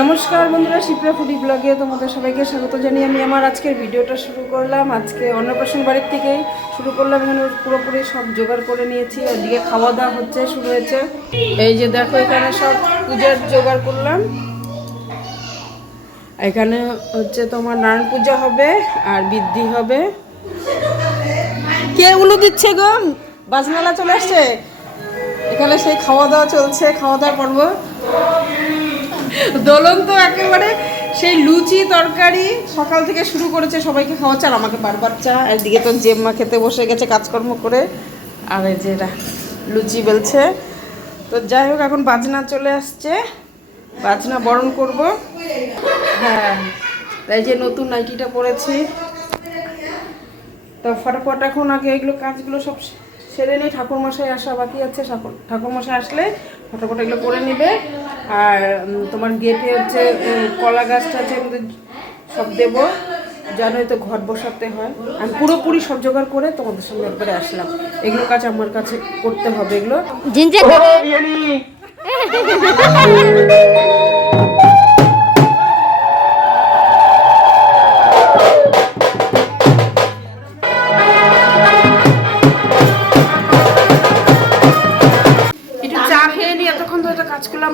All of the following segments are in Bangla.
নমস্কার বন্ধুরা, শিপ্রা ফুডি ব্লগে তোমাদের সবাইকে স্বাগত জানিয়ে আমি আমার আজকের ভিডিওটা শুরু করলাম। আজকে অন্নপ্রাশন বাড়ির থেকেই শুরু করলাম। এখানে পুরোপুরি সব জোগাড় করে নিয়েছি, ওদিকে খাওয়া দাওয়া হচ্ছে, শুরু হয়েছে। এই যে দেখো, এখানে সব পূজার জোগাড় করলাম। এখানে হচ্ছে তোমার নারায়ণ পূজা হবে আর বৃদ্ধি হবে। কে উলু দিচ্ছে গো? বাজনালা চলে আসছে। এখানে সেই খাওয়া দাওয়া চলছে, খাওয়া দাওয়া করবো। দোলন তো একেবারে সেই লুচি তরকারি সকাল থেকে শুরু করেছে, সবাইকে খাওয়াচ্ছে আর আমাকে বারবার চা। একদিকে তো জেম্মা খেতে বসে গেছে কাজকর্ম করে, আর এই যে লুচি বেলছে। তো যাই হোক, এখন বাজনা চলে আসছে, বাজনা বরণ করব। হ্যাঁ, তাই যে নতুন নাইটিটা পরেছি। তো ফটাফট এখন আগে এগুলো কাজগুলো সব সেরে নিই। ঠাকুরমশাই আসা বাকি আছে, ঠাকুরমশাই আসলে ফটাফট এগুলো করে নেবে। আর তোমার গেটে হচ্ছে কলা গাছটা আছে, সব দেবো, যেন হয়তো ঘর বসাতে হয়। আমি পুরোপুরি সব জোগাড় করে তোমাদের সঙ্গে একবারে আসলাম। এগুলো কাজ আমার কাছে করতে হবে। এগুলো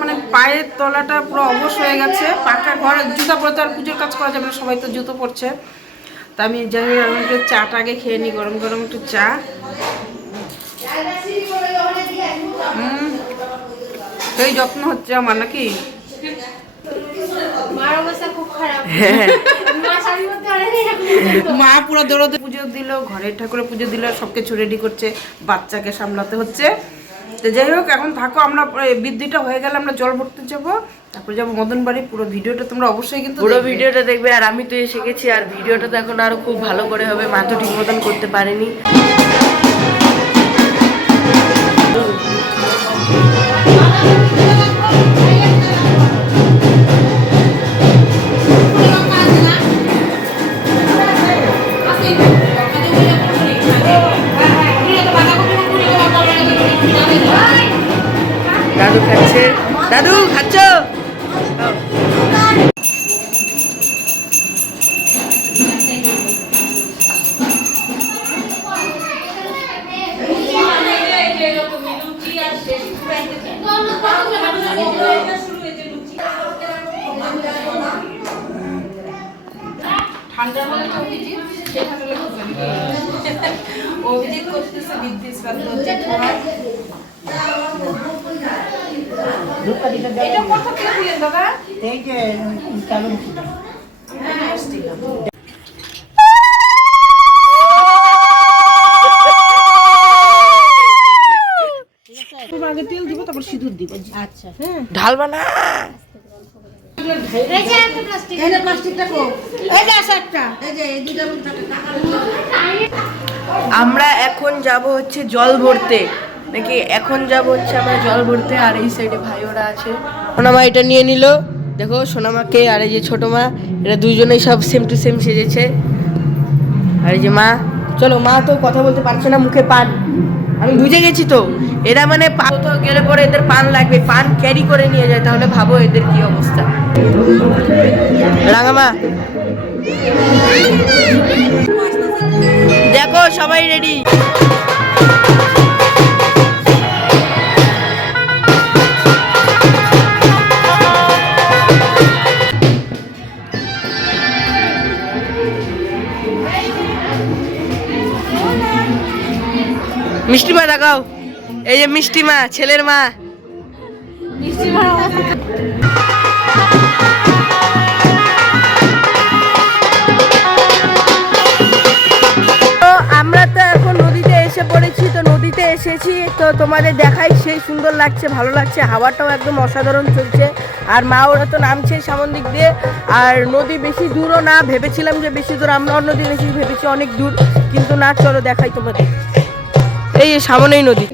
মানে পায়ের তলাটা পুরো অবশ হয়ে গেছে। পাকা ঘর, জুতা পরে তো আর পুজোর কাজ করা যাবে না, সবাই তো জুতো পরছে। তা আমি যাই একটু চাটা আগে খেয়ে নিই, গরম গরম একটু চা। সেই যত্ন হচ্ছে আমার নাকি? মা পুরো দৌড়তে পুজো দিল, ঘরের ঠাকুরের পুজো দিল, সবকিছু রেডি করছে, বাচ্চাকে সামলাতে হচ্ছে। তো যাই হোক, এখন থাকো, আমরা বৃদ্ধিটা হয়ে গেলে আমরা জল ভরতে যাবো, তারপরে যাবো মদন বাড়ি। পুরো ভিডিওটা তোমরা অবশ্যই কিন্তু পুরো ভিডিওটা দেখবে। আর আমি তো এসে গেছি, আর ভিডিওটা তো এখন আরো খুব ভালো করে হবে। মা তো ঠিক মতন করতে পারেনি। দাদু খাচ্ছে। দাদু খাচ্ছ? ঠান্ডার মধ্যে অভিজিৎ করতেছে বৃদ্ধি শ্রাদ্ধ হচ্ছে। এটা কত করে দিলেন দাদা? এই যে চালু আগে তেল দিব, তারপর সিঁদুর দিব। আচ্ছা, হ্যাঁ, ঢালবা না। আমরা এখন যাব হচ্ছে জল ভরতে, নাকি এখন যাব হচ্ছে আমরা জল ভরতে। আর এই সাইডে ভাই ওরা আছে। সোনামা এটা নিয়ে নিল, দেখো সোনামাকে। আর এই যে ছোট মা, এরা দুইজনেই সব সেম টু সেম সেজেছে। আর এই যে মা, চলো। মা তো কথা বলতে পারছে না, মুখে পান। আমি বুঝে গেছি তো, এরা মানে কোথাও গেলে পরে এদের পান লাগবে, পান ক্যারি করে নিয়ে যায়। তাহলে ভাবো এদের কি অবস্থা। রাঙামা দেখো, সবাই রেডি। মিষ্টি মা দেখাও। এই যে মিষ্টি মা, ছেলের মা। মিষ্টি মা আমরা তো এখন নদীতে এসে পড়েছি। তো নদীতে এসেছি, তো তোমাদের দেখাই, সেই সুন্দর লাগছে, ভালো লাগছে। হাওয়াটাও একদম অসাধারণ চলছে। আর মা ওরা তো নামছে সামন দিক দিয়ে। আর নদী বেশি দূরও না, ভেবেছিলাম যে বেশি দূর, আমরা অন্যদিন এসে ভেবেছি অনেক দূর, কিন্তু না। চলো দেখাই তোমাদের, এই সামনেই নদী।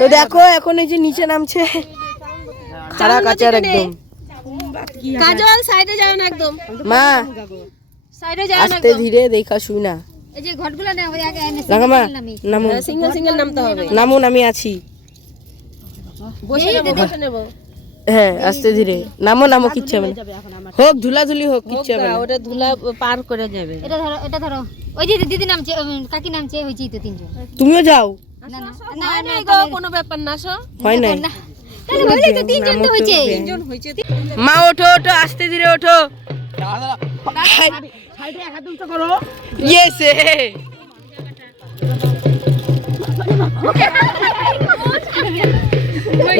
তো দেখো এখন এই যে নিচে নামছে, খাড়া কাচার একদম। কাজল সাইডে যাও না একদম, মা সাইডে যাও না আস্তে ধীরে, দেখা শুই না। এই যে ঘটগুলো না হবে আগে নামো, সিঙ্গেল সিঙ্গেল নামতে হবে। নামুন, আমি আছি। বসে নেব। হ্যাঁ আস্তে ধীরে নামো নামো, কিচ্ছু হবে না, হোক ধুলাধুলি হোক, কিচ্ছু হবে না। ওটা ধুলা পার করে যাবে। এটা ধরো, এটা ধরো। ওই যে দিদি নামছে, কাকি নামছে, হয়েছে তো তিনজন। তুমিও যাও। না না না না গো, কোনো ব্যাপার না। হয় নাই তাহলে বলি তো তিনজন তো হয়েছে। তিনজন হয়েছে। মা ওঠো ওঠো, আস্তে ধীরে ওঠো। ইয়েস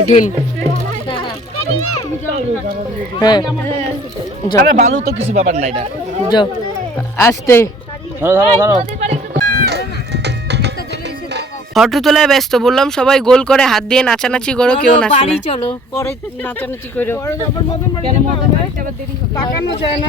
উঠুন। হ্যাঁ আরে বালু তো কিছু ব্যাপার নাই এটা। যাও আস্তে। ধরো ধরো ধরো। ফটো তোলায় ব্যস্ত, বললাম সবাই গোল করে হাত দিয়ে নাচানাচি করো, কেউ নাচে না। চলো পরে নাচানাচি করো। তাকানো যায় না।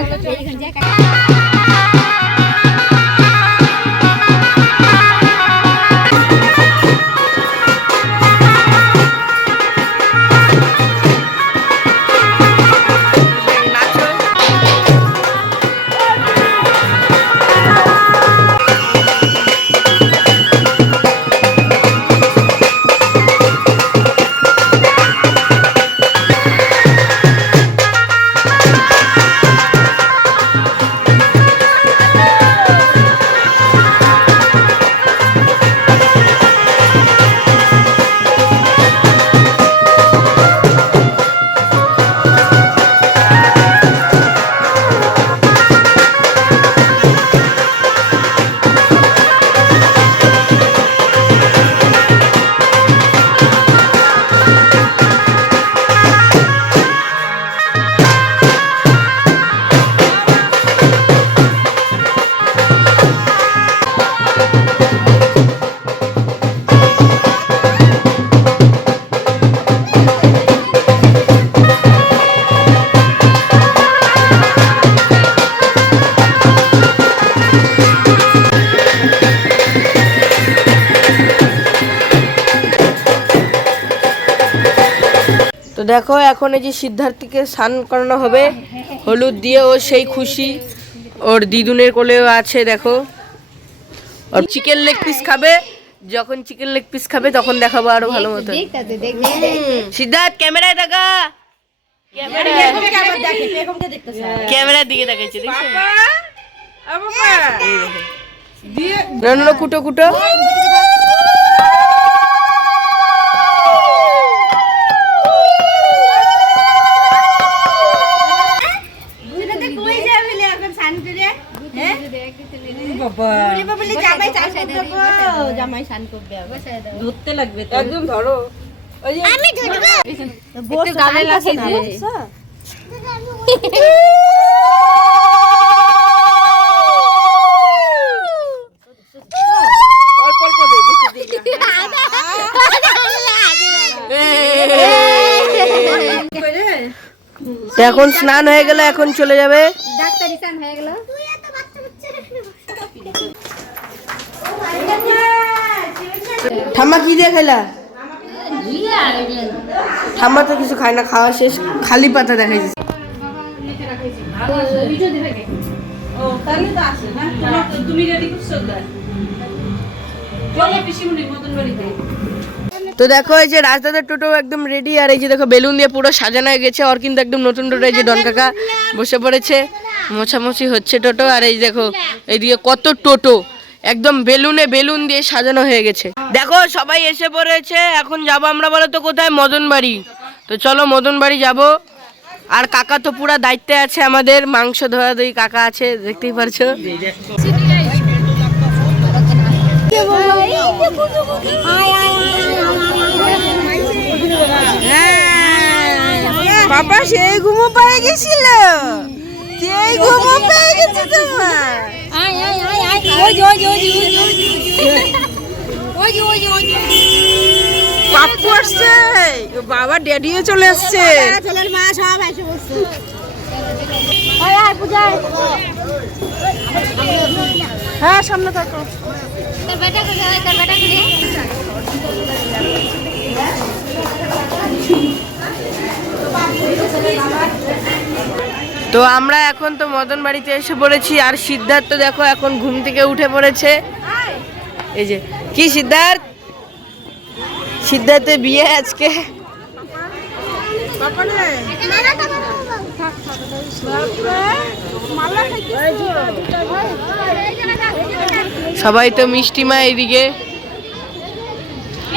তো দেখো এখন এই যে সিদ্ধার্থীকে স্নান করানো হবে হলুদ দিয়ে, ও সেই খুশি, ওর দিদুনের কোলেও আছে। দেখো ওর চিকেন লেগ পিস খাবে, যখন চিকেন লেগ পিস খাবে তখন দেখাবো আরো ভালো মতো। সিদ্ধার্থ ক্যামেরায় দেখা, ক্যামেরার দিকে দেখাচ্ছে, দেখছো কুটো কুটো। ধরতে লাগবে তো। একদম ধরো। আমি ধরবো। একটু গালে লাগছে না। অল্প অল্প দে, বেশি দিই না। তো এখন স্নান হয়ে গেলে এখন চলে যাবে। ডাক্তারি স্নান হয়ে গেল। ঠাম্মা কি দিয়ে খেলা? ঠাম্মা তো কিছু খায় না, খাওয়া শেষ, খালি পাতা দেখাইছে। তো দেখো এই যে রাজদাদার টোটো একদম রেডি, আর এই যে দেখো বেলুন দিয়ে পুরো সাজানো হয়ে গেছে। ওর কিন্তু একদম নতুন টোটো, এই যে ডন কাকা বসে পড়েছে, মোছামুছি হচ্ছে টোটো। আর এই দেখো এইদিকে কত টোটো, একদম বেলুনে বেলুন দিয়ে সাজানো হয়ে গেছে। দেখো সবাই এসে পড়েছে, এখন যাবো আমরা বলো তো কোথায়? মদন বাড়ি। তো চলো মদন বাড়ি যাবো। আর কাকা তো পুরা দায়িত্বে আছে আমাদের, মাংস ধোয়া ধুই কাকা আছে, দেখতেই পারছো। বাবা সেই ঘুমো পেয়ে গেছিল, সেই ঘুমো পেয়ে গেছে তোমার। পাপ্পু আসছে, বাবা ড্যাডিও চলে আসছে। হ্যাঁ সামনে থাকো। তো আমরা এখন তো মদন বাড়িতে এসে পড়েছি, আর সিদ্ধার্থ দেখো এখন ঘুম থেকে উঠে পড়েছে। এই যে কি সিদ্ধার্থের বিয়ে আজকে। সবাই তো মিষ্টি মা এইদিকে,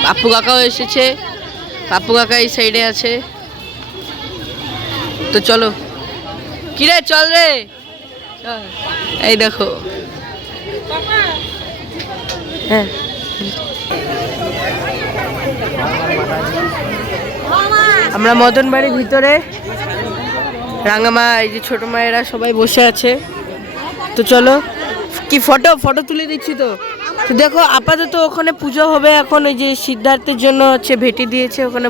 পাপ্পু কাকাও এসেছে, পাপ্পু কাকা এই সাইডে আছে। তো চলো, কিরে চল রে, চল। এই দেখো, হ্যাঁ আমরা মদন বাড়ির ভিতরে, রাঙামা এই যে ছোট মায়েরা সবাই বসে আছে। তো চলো, কি ফটো ফটো তুলে দিচ্ছি। তো তো দেখো আপাতত ওখানে পুজো হবে এখন। ওই যে সিদ্ধার্থের জন্য হচ্ছে ভেটি দিয়েছে, ওখানে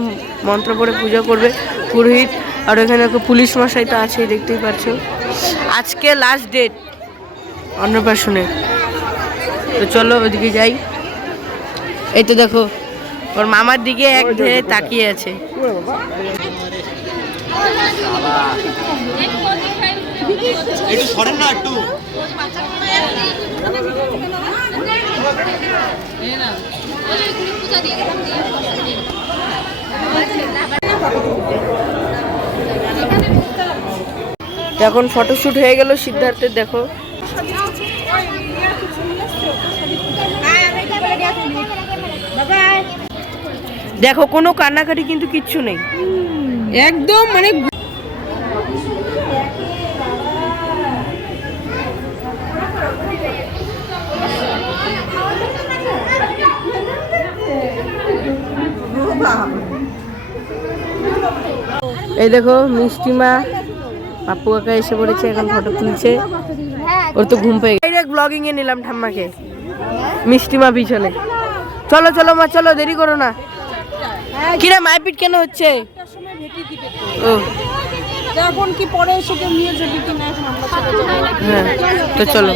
মন্ত্র পড়ে পুজো করবে পুরোহিত। আর ওখানে পুলিশ মশাই তো আছেই, দেখতেই পাচ্ছ। আজকে লাস্ট ডেট অন্নপ্রাশনের। তো চলো ওদিকে যাই। এই তো দেখো ওর মামার দিকে এক ধরে তাকিয়ে আছে। একটু সরেন না একটু। এখন ফটোশুট হয়ে গেল সিদ্ধার্থের। দেখো দেখো কোনো কান্নাকাটি কিন্তু কিচ্ছু নেই, একদম মানে এই দেখো মিষ্টিমা পাপ্পু কাকা এসে পড়েছে, এখন ফটো তুলছে। ওর তো ঘুম পেয়ে গেছে। ডাইরেক্ট ব্লগিং এ নিলাম ঠাম্মাকে, মিষ্টিমা পিছনে। চলো চলো মা চলো, দেরি করো না। কিরে মারপিট কেন হচ্ছে? ও এখন কি পরে এসে কেউ নিয়ে যাবি কিনা এখন আমরা চলে যাবো। হ্যাঁ, তো চলো।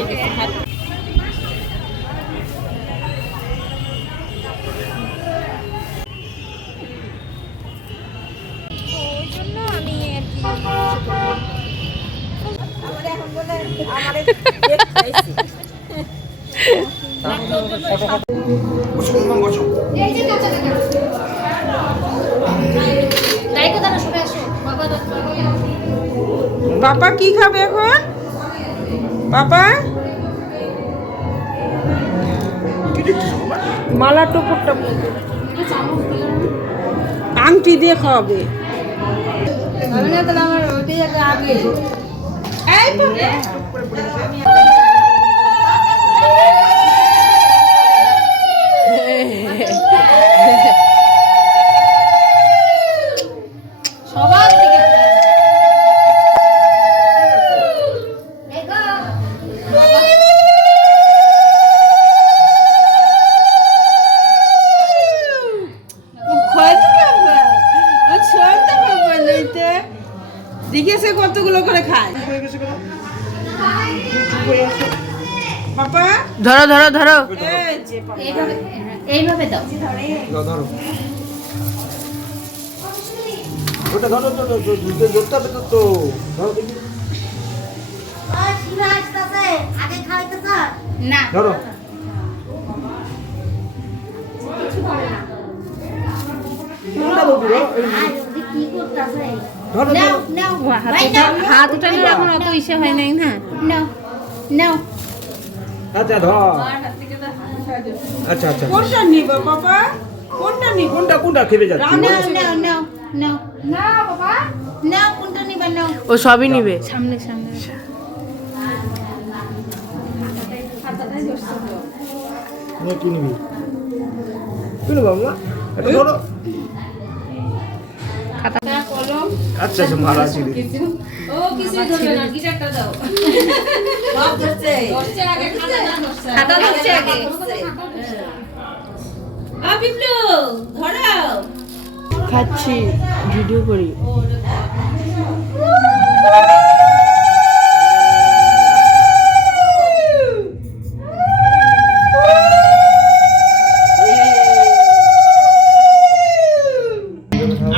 পাপা কি খাবে এখন? পাপা মালা টোপরটা আংটি দিয়ে খাওয়াবে। দেখেছে কতগুলো করে খায়। পাপা ধরো ধরো ধরো, এই যে পাপা এইভাবে দাও। ধরো ওটা ধরো, দুটো জোরটা পেতো তো ধরো দেখি। না ধরো ধরো হাত উঠানোর এখন অত ইসে হয় নাই না। নাও নাও আচ্ছা ধর। আচ্ছা আচ্ছা কোনটা নিব পাপা? কোনটা নিব? কোনটা কোনটা খেবে যাচ্ছে? নাও নাও নাও নাও না বাবা, নাও কোনটা নিবা নাও। ও সবই নিবে। সামনে সামনে তুমি কি নিবি? কি নেবো বাবা? এটা ধরো। আচ্ছা আচ্ছা মারা আছে রে। ও কিছু ধরবে না, গিটারটা দাও। সব ধরছে আগে খাতা ধরছে আগে। আ পিপলু ধরো। খাচ্ছি, ভিডিও করি।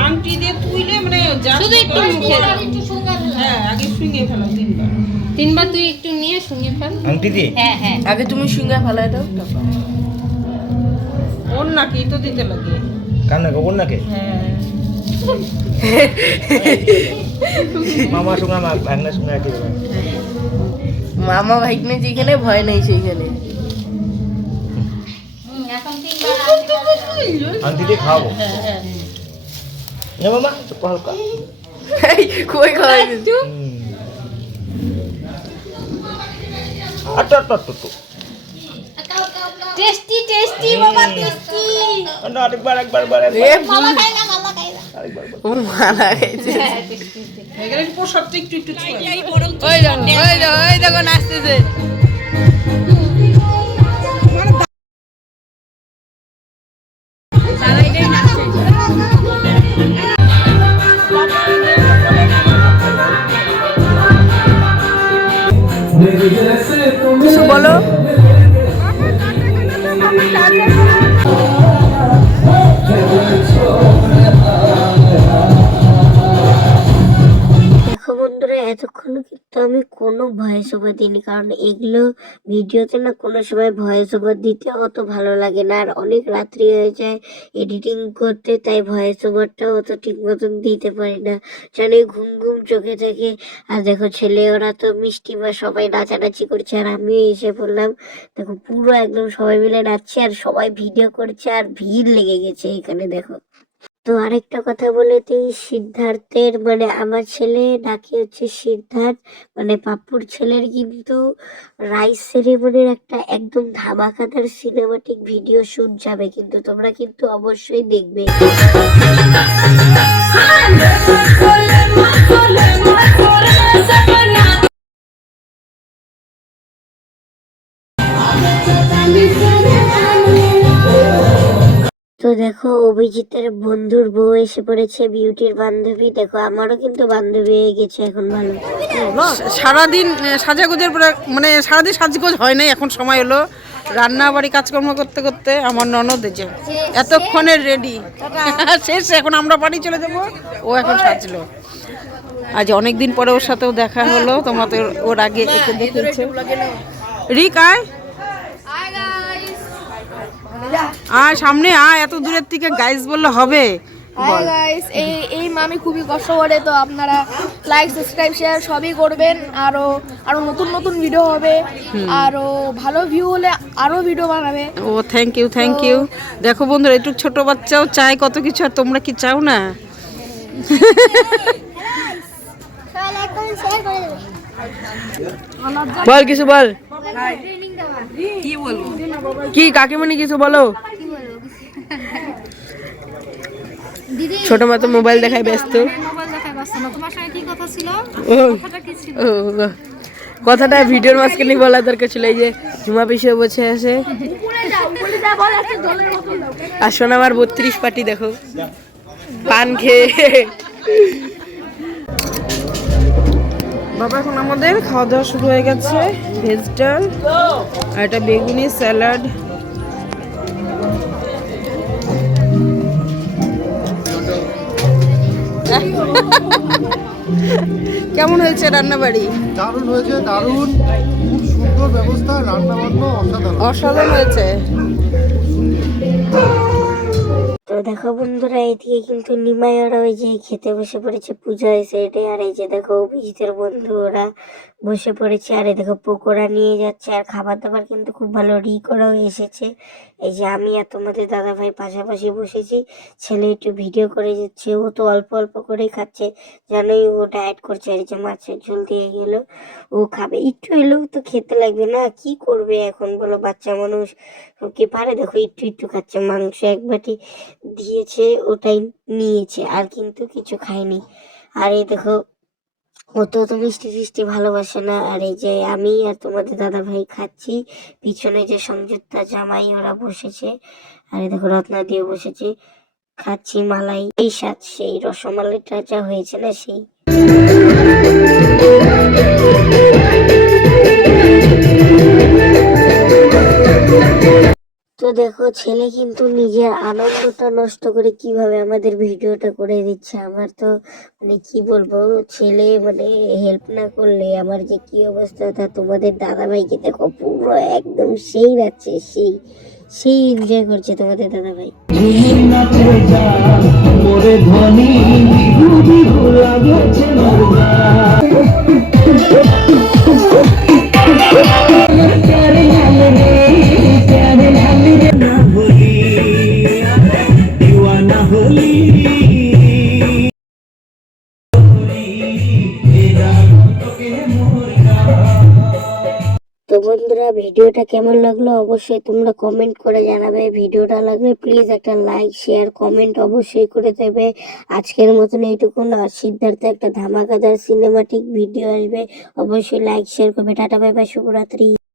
আংটি দিয়ে তুইলে মানে শুধু একটু মুখে দাও। হ্যাঁ আগে শুইয়ে ফেলো তিনবার। তিনবার তুই একটু নিয়ে শুনিয়ে ফেল। আংটি দিয়ে হ্যাঁ হ্যাঁ আগে তুমি সিঙ্গা ফেলাই দাও, তারপর ওর নাকি তো দিতে লাগে। কার নাকি ওর নাকি? হ্যাঁ মামার সঙ্গে আমার ভাগনার সঙ্গে একই ব্যাপার। মামা ভাইকনে যেখানে ভয় নেই সেইখানে। এখন 3 বার আন্টি দিয়ে খাওয়াবো না মামা চুপ হালকা কই খাওয়াই দিচ্ছি? আটটা আটটা আটটা টেস্টি টেস্টি বাবা টেস্টি আরেকবার একবার একবার মালা খাই না মালা খাই না আরেকবার ও মারা গেছে। এখানে পোশাকটা একটু একটু ছোঁয়া। ওই দেখো ওই দেখো নাচতেছে। কিছু বলো। দেখো বন্ধুরা, এতক্ষণ কিন্তু আমি কোনো ভয়েস ওভার দিইনি, কারণ এগুলো ভিডিওতে না কোনো সময় ভয়েস ওভার দিতে অত ভালো লাগে না, আর অনেক রাত্রি হয়ে যায় এডিটিং করতে, তাই ভয়েস ওভারটা অত ঠিক মতন দিতে পারি না, জানি ঘুম ঘুম চোখে থাকে। আর দেখো ছেলে ওরা তো মিষ্টি বা সবাই নাচানাচি করছে, আর আমি এসে পড়লাম। দেখো পুরো একদম সবাই মিলে নাচছে, আর সবাই ভিডিও করছে, আর ভিড় লেগে গেছে এখানে দেখো। তো আরেকটা কথা বলে তুই, সিদ্ধার্থের মানে আমার ছেলে ডাকে হচ্ছে সিদ্ধার্থ, মানে পাপ্পুর ছেলের কিন্তু রাইস সেরেমনির একটা একদম ধামাকাদার সিনেমাটিক ভিডিও শুট যাবে, কিন্তু তোমরা কিন্তু অবশ্যই দেখবে। তো দেখো অভিজিতের বন্ধুর বউ এসে পড়েছে, বিউটির বান্ধবী। দেখো আমারও কিন্তু বান্ধবী হয়ে গেছে এখন, ভালো। সারাদিন সাজাগুজের পরে মানে সারাদিন সাজগোজ হয় নাই, এখন সময় হলো রান্না বাড়ি কাজকর্ম করতে করতে আমার ননদ যে এতক্ষণে রেডি শেষ, এখন আমরা বাড়ি চলে যাবো, ও এখন সাজলো। আজ অনেক দিন পরে ওর সাথেও দেখা হলো, তোমরা তো ওর আগে একে দেখেছো। রিক আয় আয় সামনে আয়, এত দূরের থেকে গাইস বললে হবে? হাই গাইস, এই মামি খুবই কষ্ট করে, তো আপনারা লাইক সাবস্ক্রাইব শেয়ার সবই করবেন। আরো নতুন নতুন ভিডিও হবে, আরো ভালো ভিউ হলে আরো ভিডিও বানাবে। ও থ্যাংক ইউ থ্যাংক ইউ। দেখো বন্ধুরা, একটু ছোট বাচ্চাও চায় কত কিছু, আর তোমরা কি চাও না? বল কিছু বল। কি কাকিমণি কিছু বলো। ছোট মা তো মোবাইল দেখায় ব্যস্ত। ও, ও, কথাটা ভিডিওর মাঝখানে বলা দরকার ছিল। এই যে ঝুমা পিসে বসে আছে, আর শোনা আমার 32 পাটি দেখো পান খেয়ে। বাবা এখন আমাদের খাওয়া দাওয়া শুরু হয়ে গেছে, ভেজ ডাল আর একটা বেগুনি স্যালাড। কেমন হয়েছে রান্না বাড়ি? দারুণ হয়েছে, দারুণ, খুব সুন্দর ব্যবস্থা, রান্না বান্না অসাধারণ। অসাধারণ হয়েছে। তো দেখো বন্ধুরা, এইদিকে কিন্তু নিমাই ওরা ওই যে খেতে বসে পড়েছে, পূজা হয়েছে এটাই। আর এই যে দেখো অভিজিতের বন্ধু ওরা বসে পড়েছে, আর এই দেখো পকোড়া নিয়ে যাচ্ছে, আর খাবার দাবার কিন্তু খুব ভালো করাও এসেছে। এই যে আমি আর তোমাদের দাদা ভাই পাশাপাশি বসেছি, ছেলে একটু ভিডিও করে যাচ্ছে, ও তো অল্প অল্প করেই খাচ্ছে, জানোই ও ডায়েট করছে। আর এই যে মাছের ঝোল দিয়ে গেল, ও খাবে, একটু এলেও তো খেতে লাগবে না, কি করবে এখন বলো, বাচ্চা মানুষ কি পারে। দেখো একটু একটু খাচ্ছে, মাংস এক বাটি দিয়েছে ওটাই নিয়েছে, আর কিন্তু কিছু খায়নি। আর এই দেখো ও তো মিষ্টি টিষ্টি ভালোবাসে না। আর এই যে আমি আর তোমাদের দাদা ভাই খাচ্ছি, পিছনে যে সংযুক্তা জামাই ওরা বসেছে, আর এই দেখো রত্না দিয়ে বসেছে, খাচ্ছি মালাই, এই স্বাদ সেই রসমালাইটা যা হয়েছে না সেই। তো দেখো ছেলে কিন্তু নিজের আনন্দটা নষ্ট করে কিভাবে আমাদের ভিডিওটা করে দিচ্ছে। আমার তো মানে কি বলবো, ছেলে মানে হেল্প না করলে আমার যে কি অবস্থা, তা তোমাদের দাদা ভাইকে দেখো পুরো একদম সেই রাখছে, সেই সেই এনজয় করছে তোমাদের দাদা ভাই। মোরে ধনী বিহু বিহু লাগেছে মোর গান। প্যারে লাল রে প্যারে লাল রে না হলি দিওয়ানা হলি তো বন্ধুরা ভিডিওটা কেমন লাগলো অবশ্যই তোমরা কমেন্ট করে জানাবে। ভিডিওটা লাগলে প্লিজ একটা লাইক শেয়ার কমেন্ট অবশ্যই করে দেবে। আজকের মতন এইটুকুন। আর সিদ্ধার্থে একটা ধামাকাদার সিনেমাটিক ভিডিও আসবে, অবশ্যই লাইক শেয়ার করবে। টাটা বাই বাই, শুভরাত্রি।